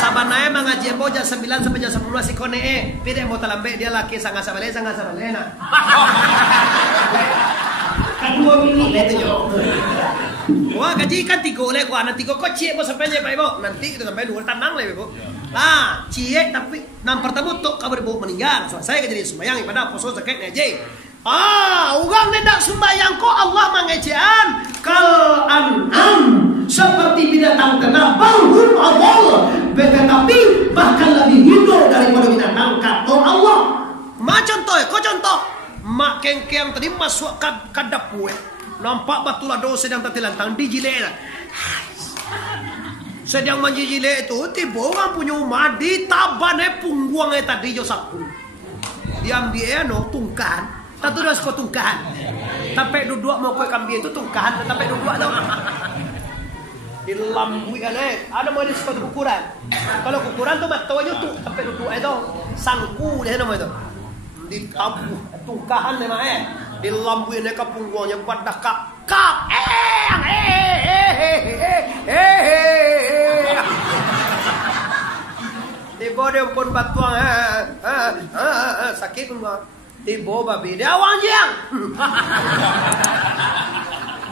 Sabanae mengaji ambo jam 9 sampai jam 10 si kone Pide mo talambe dia laki sangat sabale nak. Kan 2 minit itu jo. Wah gaji kan 3 oleh gua nanti kok cie bos sampai Pak Ibu. Nanti kita sampai 2 tanang le Ibu. Nah, cie tapi nam pertama tok kabar Ibu meninggal. Saya jadi sembahyang pada poso sakit aja. Orang tidak sembahyang kok Allah mengejaan kal an'am seperti binatang ternak balhum adall. Tetapi bahkan lebih hidup daripada binatang kata Allah. Contoh. Mak kengkeng tadi masuk ke dapur. Nampak batu lado sedang tertelantang di jilek. Sedang menjijilek itu tiba orang punya rumah ditabane pungguangnya tadi jo sapu. Diambil tungkan. Tentu dah suka tungkan. Sampai duduk mau kue kambing itu tungkan, sampai duduk dah. Dilambui ada mau di suka ukuran. Kalau ukuran tu batu aja tu sampai duduk itu sangku dia nama itu. Ditabuh tungkahan memang dilambui ke punggungnya pada kap tiba dia pun batuang sakit pun tiba babi dia awang jiang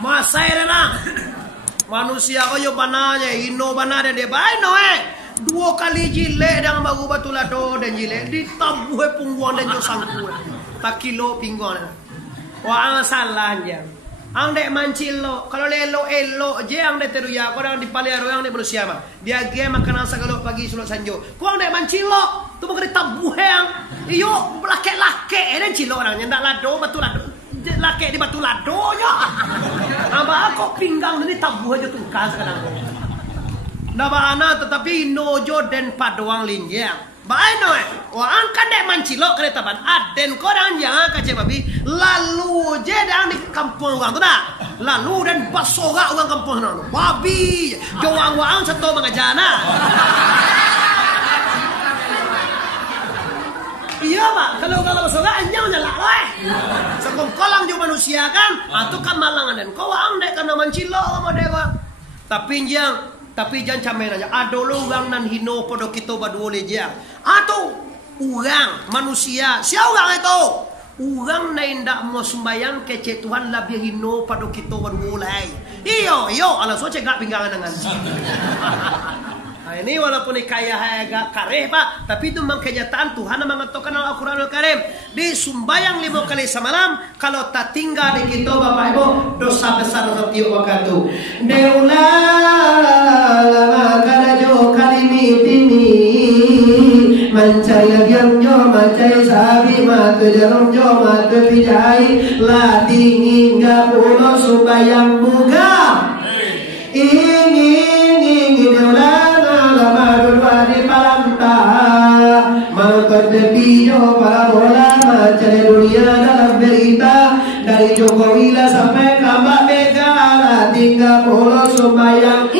masa rena manusia kau yo bananya hino bananya dia baik 2 kali jilek dengan baru batu lado dan jilek ditabuh pungguan dan jo sangku tak kilo pingguan. Wah salah dia. Ang dek mancilo, kalau lelo je ang dek teruya, kau orang di paliaro yang dek manusia mah. Dia game makan nasa kalau pagi sulut sanjo. Kau ang dek mancilo, tu bukan tabuhang. Iyo lake dan cilo orangnya ndak lado batu lado. Lake di batu lado nya. Aba aku pinggang ni tabuh aja tungkas kadang. Naba ana tetapi nojo den padoang linjang. Baik no orang kan dek mancilo kereta ban aden korang yang kace babi lalu je dang di kampung orang tu dah lalu dan basoga orang kampung no babi jawang wang satu mengajana iya pak kalau basoga anyau nyala sekongkolang jo manusia kan atau kan malangan dan kau ang dek kana mancilo sama dek tapi jangan camen aja. Adolo orang nan hino podo kita berdua leja. Atau orang manusia. Siapa orang itu? Orang na indak mau sembayang kece Tuhan labia hino podo kita berdua lay. Iyo. Alah so cegak pinggangan dengan si. Nah, ini walaupun kaya agak kareh pak, tapi itu memang kenyataan Tuhan yang mengatakan Al-Quran Al-Karim di sumbayang 5 kali semalam kalau tak tinggal di kita bapak ibu dosa besar setiap waktu. Deula lama karajo kalimitini mencari lagian jo mencari sabi matu jarum jo matu pijai latih hingga pulau sumbayang buka ingin deula di palanta mangkat pillo para bola mencari dunia dalam berita dari Jokowi lah sampai ke Mbak Mega lah tinggal pulau sembayang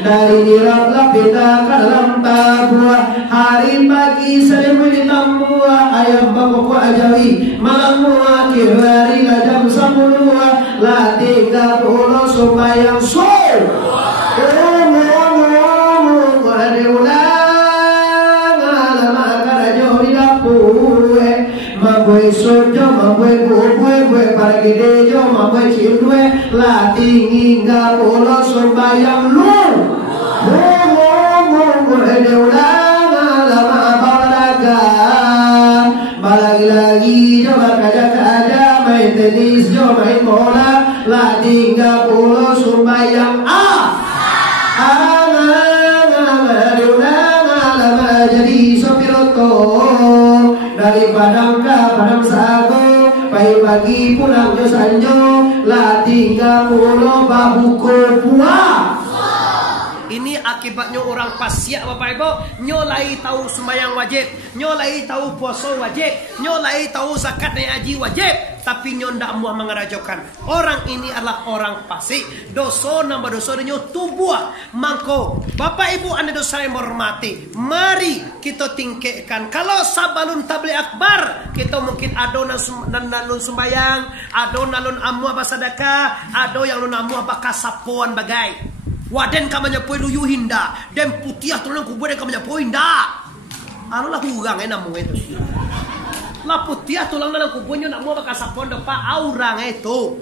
dari niraplah kita ke dalam tabuah hari pagi seribu ditambua ayam bapakku ajawi malam akhir hari jam 10 lah 30 sembayang sol ada ulang lama karajo di dapur mabwe sojo mabwe gue pagi dejo mabwe cindue lah tinggi 30 sembayang lur ada ulang lama balaga lagi coba kaja main tenis jo main bola lah 30 sembayang jadi sopir oto dari Padang ke Padang Sago pagi pulang jo sanjo lah 30 babuko puah. Ini akibatnya orang pasya bapak ibu nyolai tahu sembahyang wajib, nyolai tahu puasa wajib, nyolai tahu zakat dan haji wajib, tapi ndak mau mengerajokan. Orang ini adalah orang fasik. Dosa nambah dosa dia tubuh. Mangko bapak ibu anda dosa yang menghormati. Mari kita tingkatkan. Kalau sabalun tabligh akbar, kita mungkin ado nalun sembahyang, ado nalun amuah basadakah, ado yang nalun amuah bakasapuan bagai. Waden kamanya poi luyu hinda, dan putiah tulang kubur dan kamanya poi hinda. Anulah hurang namu itu. Lah putiah tulang dalam kuburnya nak mau bakal sapon depan orang itu.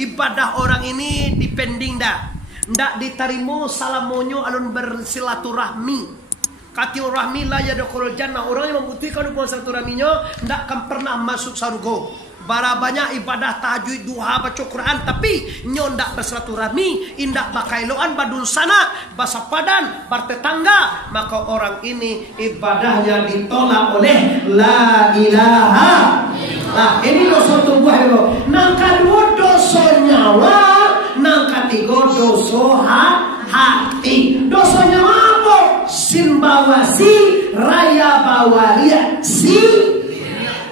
Ibadah orang ini dipending dah. Ndak diterima salamonyo alun bersilaturahmi. Kati rahmi la yadkhulul jannah. Orang yang membuktikan hubungan silaturahminya ndak akan pernah masuk surga. Bara banyak ibadah tahajud duha baca Quran tapi nyondak bersilaturahmi indak bakailoan badun sana basa padan bertetangga maka orang ini ibadahnya ditolak oleh la ilaha. Nah ini dosa tubuh itu. Nang kedua dosa nyawa, nang ketiga dosa hati. Dosa nyawa apa? Simbawasi raya bawaria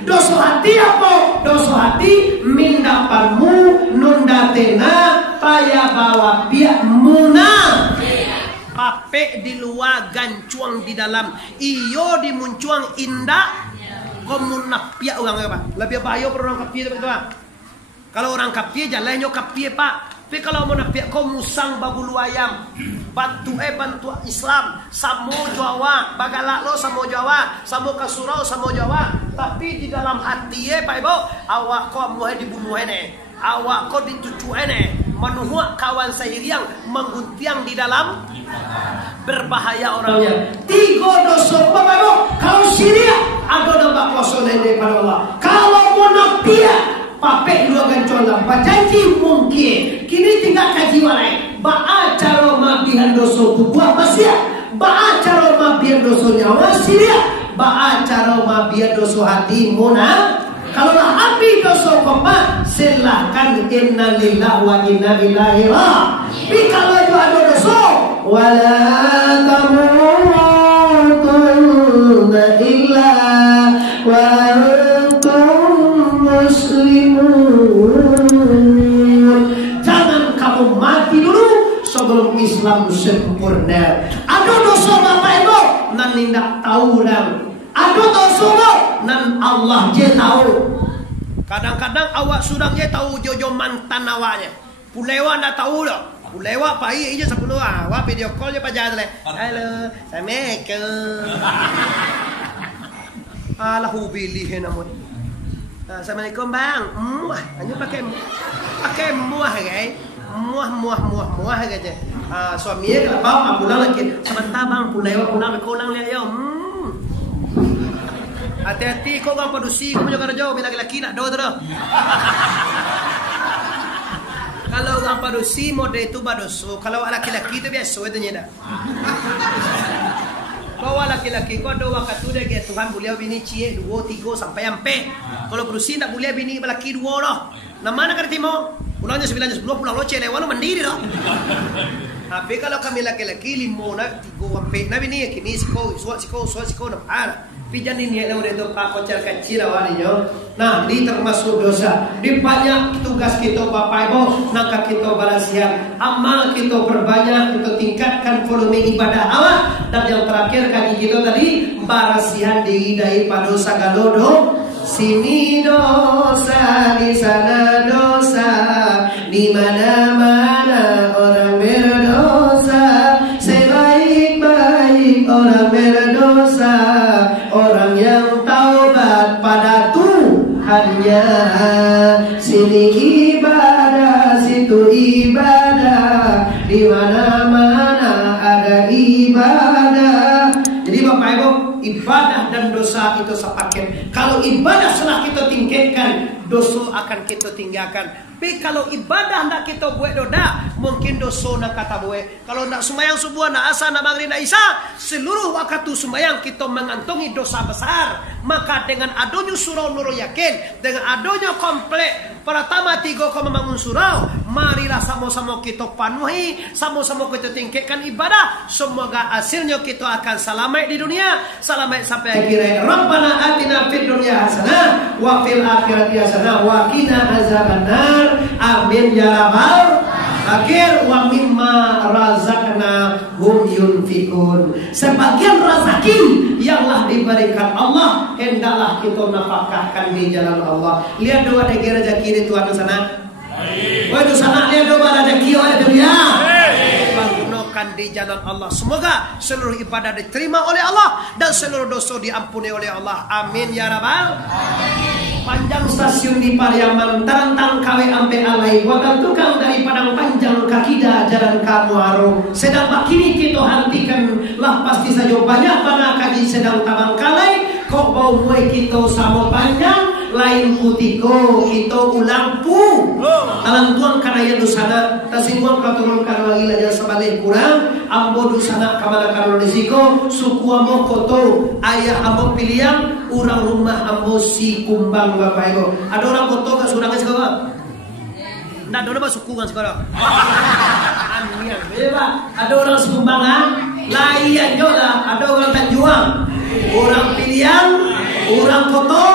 dosa hati apa? Dosa hati mindapanmu nunda tena paya bawa piak muna. Pape di luar gancuang di dalam. Iyo dimuncuang indah. Komunak piak orang apa? Lebih bahaya per orang kapie teman-teman. Kalau orang kapie jalannya kapie pak. Tapi kalau mau napiak kau musang bagulu ayam. Bantu Islam. Samo Jawa. Bagalak lo samo Jawa. Samo Kasurau samo Jawa. Tapi di dalam hati pak ibu. Awak kau muhe dibunuh ini. Awak kau ditucu ini. Menuhuk kawan sehiriang. Mengguntiang di dalam. berbahaya orangnya. 3 dosa Bapak Ibu. Kalau Syria ada nambah kuasa daripada Allah. Kalau Munafia papek 2 gancola bajanji mungkin. Kini tinggal kaji walai. Ba cara mabihan dosa buah masia. Ba cara mabihan dosa nyawa Syria. Ba cara mabihan dosa hati munafik. Kalau api dosa koma, silahkan inna lillahi wa inna ilaihi raji'un. Tapi kalau itu ada dosa, wala tamutunna illa wa antum muslimun. Jangan kamu mati dulu sebelum Islam sempurna. Ada dosa Bapak Ibu, nan tidak tahu dan ada dosa nan Allah je tahu. Kadang-kadang awak sudah je tahu jojo mantan awaknya. Pulewa ndak tahu dah. Pulewa pai je 10 awak video call je pajar le. Halo, assalamualaikum. Alah pilih namun. Assalamualaikum bang. Hanya pakai muah guys. Muah aja. Suami kalau bawa pulang lagi. Sebentar bang, pulewa pulang lihat yo. Hati-hati kau orang produksi, kau punya kerja, bila laki-laki nak doa tu dah. Kalau orang produksi mode itu badoso, kalau laki-laki itu biasa itu dah. Kau laki-laki kau doa katu dia ke Tuhan boleh bini cie 2, 3 sampai ampe. Kalau produksi tak boleh bini laki 2 dah. Nama nak kerti mau? Pulangnya 9 10 pulang lo cie lewat lo mandiri dah. Tapi kalau kami laki-laki 5 nak 3 ampe, nak bini kini siko nak ada. Pijan ini yang udah itu Pak Kocer kecil awalnya. Nah, di termasuk dosa. Di banyak tugas kita Bapak Ibu, nangka kita balasian. Amal kita perbanyak, kita tingkatkan volume ibadah awak. Dan yang terakhir kaji kita tadi, balasian diri daripada dosa galodo. Sini dosa, di sana dosa, di mana-mana orang berdosa. Sebaik-baik orang berdosa, orang yang taubat pada Tuhannya. Sini ibadah, situ ibadah, di mana-mana ada ibadah. Jadi Bapak Ibu, ibadah dan dosa itu sepaket. Kalau ibadah salah kita tingkatkan, dosa akan kita tinggalkan. Tapi kalau ibadah nak kita buat doda, mungkin dosa nak kata buat. Kalau nak sembahyang subuh, nak asar, nak maghrib, nak isya, seluruh waktu sembahyang kita mengantongi dosa besar. Maka dengan adanya surau Nurul Yakin, dengan adanya komplek pertama 3 kau membangun surau, marilah sama-sama kita penuhi, sama-sama kita tingkatkan ibadah. Semoga hasilnya kita akan selamat di dunia, selamat sampai akhir. Rabbana atina fid dunya hasanah wa fil akhirati hasanah wa qina azabannar. Amin ya rabbal akhir. Wa mimma razaqnahum yunfikun. Sebagian rezeki yang diberikan Allah hendaklah kita nafkahkan di jalan Allah. Lihat doa dari rezeki di Tuhan sana. Wah itu sana lihat doa rezeki oleh dunia. Gunakan di jalan Allah. Semoga seluruh ibadah diterima oleh Allah dan seluruh dosa diampuni oleh Allah. Amin ya rabbal alamin. Panjang stasiun di Pariaman, terentang kawe ampe alai, wakal tukang dari Padang Panjang kakida jalan Kamuaro. Sedang kini kita hentikan lah pasti saja banyak mana kaji sedang tabang kalai. Kok bau muai kita sama panjang, lain putiko kita ulang pu. Alang tuang kanaya dusana, tasingguang katurun karwagi lajar sebalik kurang. Ambo dusana kamana karun risiko, suku ambo koto, ayah ambo pilihan, urang rumah ambo si kumbang Bapak Ibu. Ada orang koto gak surangnya sekarang? Nggak ada orang suku kan sekarang? Ada orang sumbangan, layan juga. Ada orang tanjuang, orang pilihan, orang koto.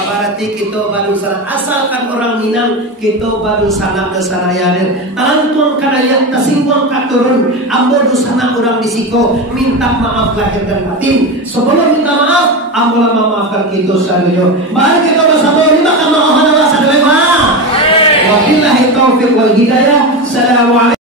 Berarti kita baru sana. Asalkan orang Minang, kita baru sana sana yaden. Talantuang kanaya tasingguang katurun. Ambo sana orang disiko. Minta maaf lahir dan batin. Sebelum minta maaf, ambo lama maafkan kita sekalian. Mari kita bersama minta maaf Allah sadaya. Wabillahi taufiq wal hidayah. Assalamualaikum.